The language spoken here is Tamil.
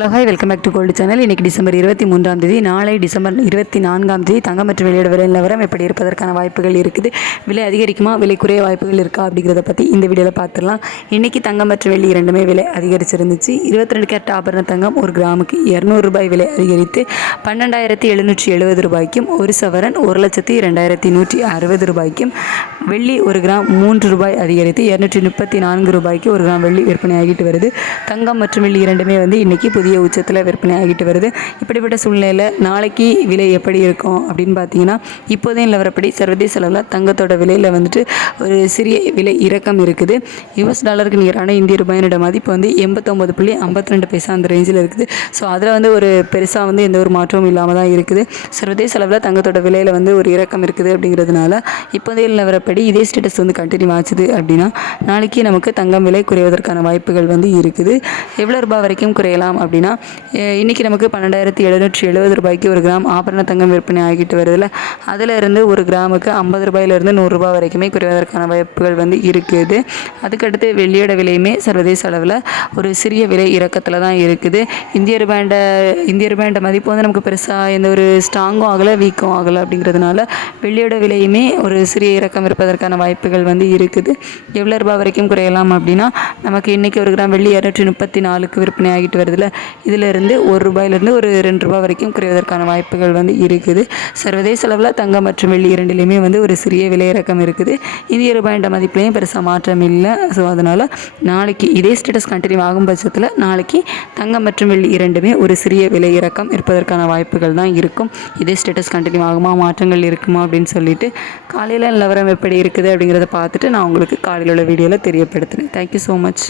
Hello hi welcome back to gold channel. இன்றைக்கி டிசம்பர் 23 நாளை டிசம்பர் 24 தங்கம் மற்றும் வெள்ளியோட விலை நிலவரம் எப்படி இருப்பதற்கான வாய்ப்புகள் இருக்குது, விலை அதிகரிக்குமா விலை குறைய வாய்ப்புகள் இருக்கா அப்படிங்கிறத பற்றி இந்த வீடியோவில் பார்த்துடலாம். இன்றைக்கி தங்கம் மற்றும் வெள்ளி இரண்டுமே விலை அதிகரிச்சிருந்துச்சு. 22 கேரட் ஆபரண தங்கம் ஒரு கிராமுக்கு 200 ரூபாய் விலை அதிகரித்து 12,770 ரூபாய்க்கும், ஒரு சவரன் 1,02,160 ரூபாய்க்கும், வெள்ளி ஒரு கிராம் 3 ரூபாய் அதிகரித்து 234 ரூபாய்க்கு ஒரு கிராம் வெள்ளி விற்பனை ஆகிட்டு வருது. தங்கம் மற்றும் வெள்ளி இரண்டுமே இன்றைக்கி புதிய உச்சத்தில் விற்பனை ஆகிட்டு வருது. இப்படிப்பட்ட சூழ்நிலையில் நாளைக்கு விலை எப்படி இருக்கும் அப்படின்னு பார்த்தீங்கன்னா, இப்போதைய நிலவரப்படி சர்வதேச அளவில் தங்கத்தோட விலையில் ஒரு சிறிய விலை இறக்கம் இருக்குது. US டாலருக்கு நிகரான இந்திய ரூபாயினோட மதிப்பு 89.52 அந்த ரேஞ்சில் இருக்குது. ஸோ அதில் ஒரு பெருசாக எந்த ஒரு மாற்றமும் இல்லாமல் தான் இருக்குது. சர்வதேச அளவில் தங்கத்தோட விலையில் ஒரு இறக்கம் இருக்குது. அப்படிங்கிறதுனால இப்போதைய நிலவரப்படி இதே ஸ்டேட்டஸ் கண்டினியூ ஆச்சுது அப்படின்னா நாளைக்கு நமக்கு தங்கம் விலை குறைவதற்கான வாய்ப்புகள் இருக்குது. எவ்வளோ ரூபாய் வரைக்கும் குறையலாம் அப்படின்னா, இன்றைக்கி நமக்கு 12,770 ரூபாய்க்கு ஒரு கிராம் ஆபரண தங்கம் விற்பனை ஆகிட்டு வருதுல, அதில் இருந்து ஒரு கிராமுக்கு 50 ரூபாயிலிருந்து 100 ரூபாய் வரைக்குமே குறைவதற்கான வாய்ப்புகள் இருக்குது. அதுக்கடுத்து வெள்ளியோட விலையுமே சர்வதேச அளவில் ஒரு சிறிய விலை இறக்கத்தில் தான் இருக்குது. இந்திய ரூபாயோட மதிப்பு நமக்கு பெருசாக எந்த ஒரு ஸ்ட்ராங்கும் ஆகலை வீக்கும் ஆகலை. அப்படிங்கிறதுனால வெள்ளியோட விலையுமே ஒரு சிறிய இறக்கம் இருப்பதற்கான வாய்ப்புகள் இருக்குது. எவ்வளோ ரூபாய் வரைக்கும் குறையலாம் அப்படின்னா, நமக்கு இன்றைக்கி ஒரு கிராம் வெள்ளி 234க்கு விற்பனை ஆகிட்டு வருதுல, இதிலிருந்து 1 ரூபாயிலிருந்து ஒரு 2 ரூபாய் வரைக்கும் குறைவதற்கான வாய்ப்புகள் இருக்குது. சர்வதேச அளவில் தங்கம் மற்றும் வெள்ளி இரண்டிலையுமே ஒரு சிறிய விலை இறக்கம் இருக்குது. இந்திய ரூபாயோட மதிப்புலையும் பெருசாக மாற்றம் இல்லை. ஸோ அதனால் நாளைக்கு இதே ஸ்டேட்டஸ் கண்டினியூ ஆகும் பட்சத்தில் நாளைக்கு தங்கம் மற்றும் வெள்ளி இரண்டுமே ஒரு சிறிய விலை இறக்கம் இருப்பதற்கான வாய்ப்புகள் தான் இருக்கும். இதே ஸ்டேட்டஸ் கண்டினியூ ஆகுமா, மாற்றங்கள் இருக்குமா அப்படின்னு சொல்லிட்டு காலையில் நிலவரம் எப்படி இருக்குது அப்படிங்கிறத பார்த்துட்டு நான் உங்களுக்கு காலையில் உள்ள வீடியோவில் தெரியப்படுத்துகிறேன். Thank you so much.